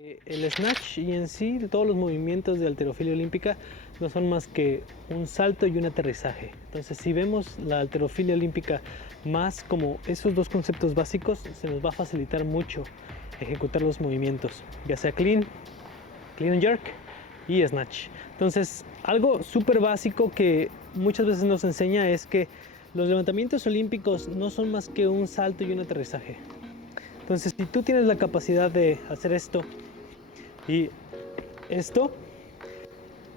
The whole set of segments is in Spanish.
El snatch y en sí todos los movimientos de halterofilia olímpica no son más que un salto y un aterrizaje. Entonces, si vemos la halterofilia olímpica más como esos dos conceptos básicos, se nos va a facilitar mucho ejecutar los movimientos, ya sea clean and jerk y snatch. Entonces, algo súper básico que muchas veces nos enseña es que los levantamientos olímpicos no son más que un salto y un aterrizaje. Entonces, si tú tienes la capacidad de hacer esto y esto,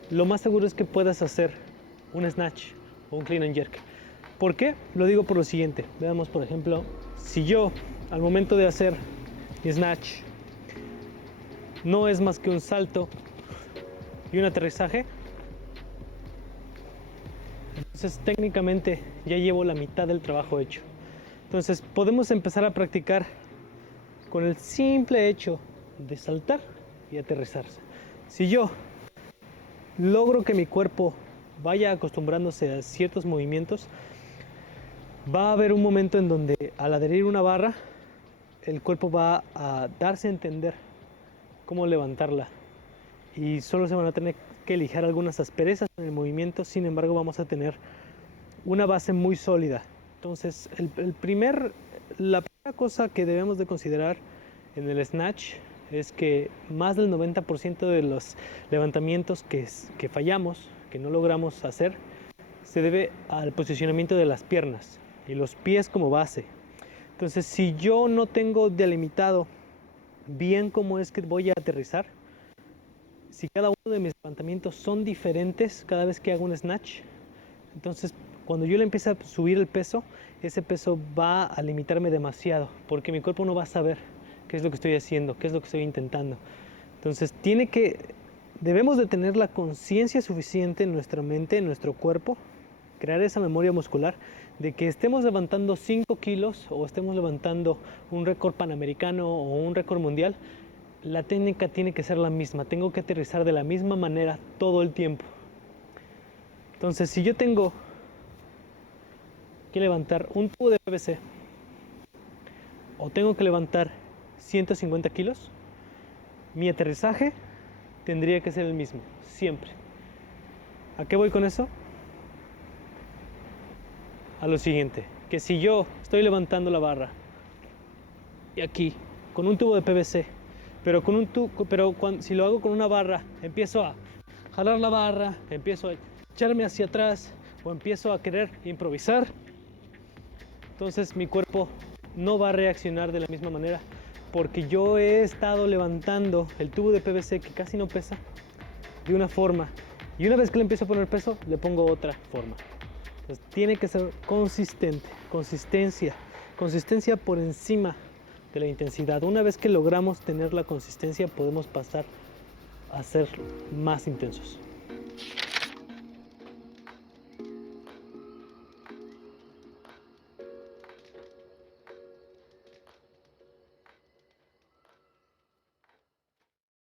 lo más seguro es que puedas hacer un snatch o un clean and jerk. ¿Por qué? Lo digo por lo siguiente. Veamos, por ejemplo, si yo al momento de hacer mi snatch no es más que un salto y un aterrizaje, entonces técnicamente ya llevo la mitad del trabajo hecho. Entonces podemos empezar a practicar con el simple hecho de saltar y aterrizarse. Si yo logro que mi cuerpo vaya acostumbrándose a ciertos movimientos, va a haber un momento en donde al adherir una barra, el cuerpo va a darse a entender cómo levantarla y solo se van a tener que lijar algunas asperezas en el movimiento. Sin embargo, vamos a tener una base muy sólida. Entonces, la primera cosa que debemos de considerar en el snatch es que más del 90% de los levantamientos que fallamos, que no logramos hacer, se debe al posicionamiento de las piernas y los pies como base. Entonces, si yo no tengo delimitado bien cómo es que voy a aterrizar, si cada uno de mis levantamientos son diferentes cada vez que hago un snatch, entonces cuando yo le empiezo a subir el peso, ese peso va a limitarme demasiado, porque mi cuerpo no va a saber qué es lo que estoy haciendo, qué es lo que estoy intentando. Entonces debemos de tener la conciencia suficiente en nuestra mente, en nuestro cuerpo, crear esa memoria muscular de que estemos levantando 5 kilos o estemos levantando un récord panamericano o un récord mundial, la técnica tiene que ser la misma. Tengo que aterrizar de la misma manera todo el tiempo. Entonces, si yo tengo que levantar un tubo de PVC o tengo que levantar 150 kilos, mi aterrizaje tendría que ser el mismo, siempre. ¿A qué voy con eso? A lo siguiente, que si yo estoy levantando la barra y aquí con un tubo de PVC, si lo hago con una barra, empiezo a jalar la barra, empiezo a echarme hacia atrás o empiezo a querer improvisar, entonces mi cuerpo no va a reaccionar de la misma manera, porque yo he estado levantando el tubo de PVC que casi no pesa de una forma, y una vez que le empiezo a poner peso, le pongo otra forma. Entonces tiene que ser consistente, consistencia por encima de la intensidad. Una vez que logramos tener la consistencia, podemos pasar a ser más intensos.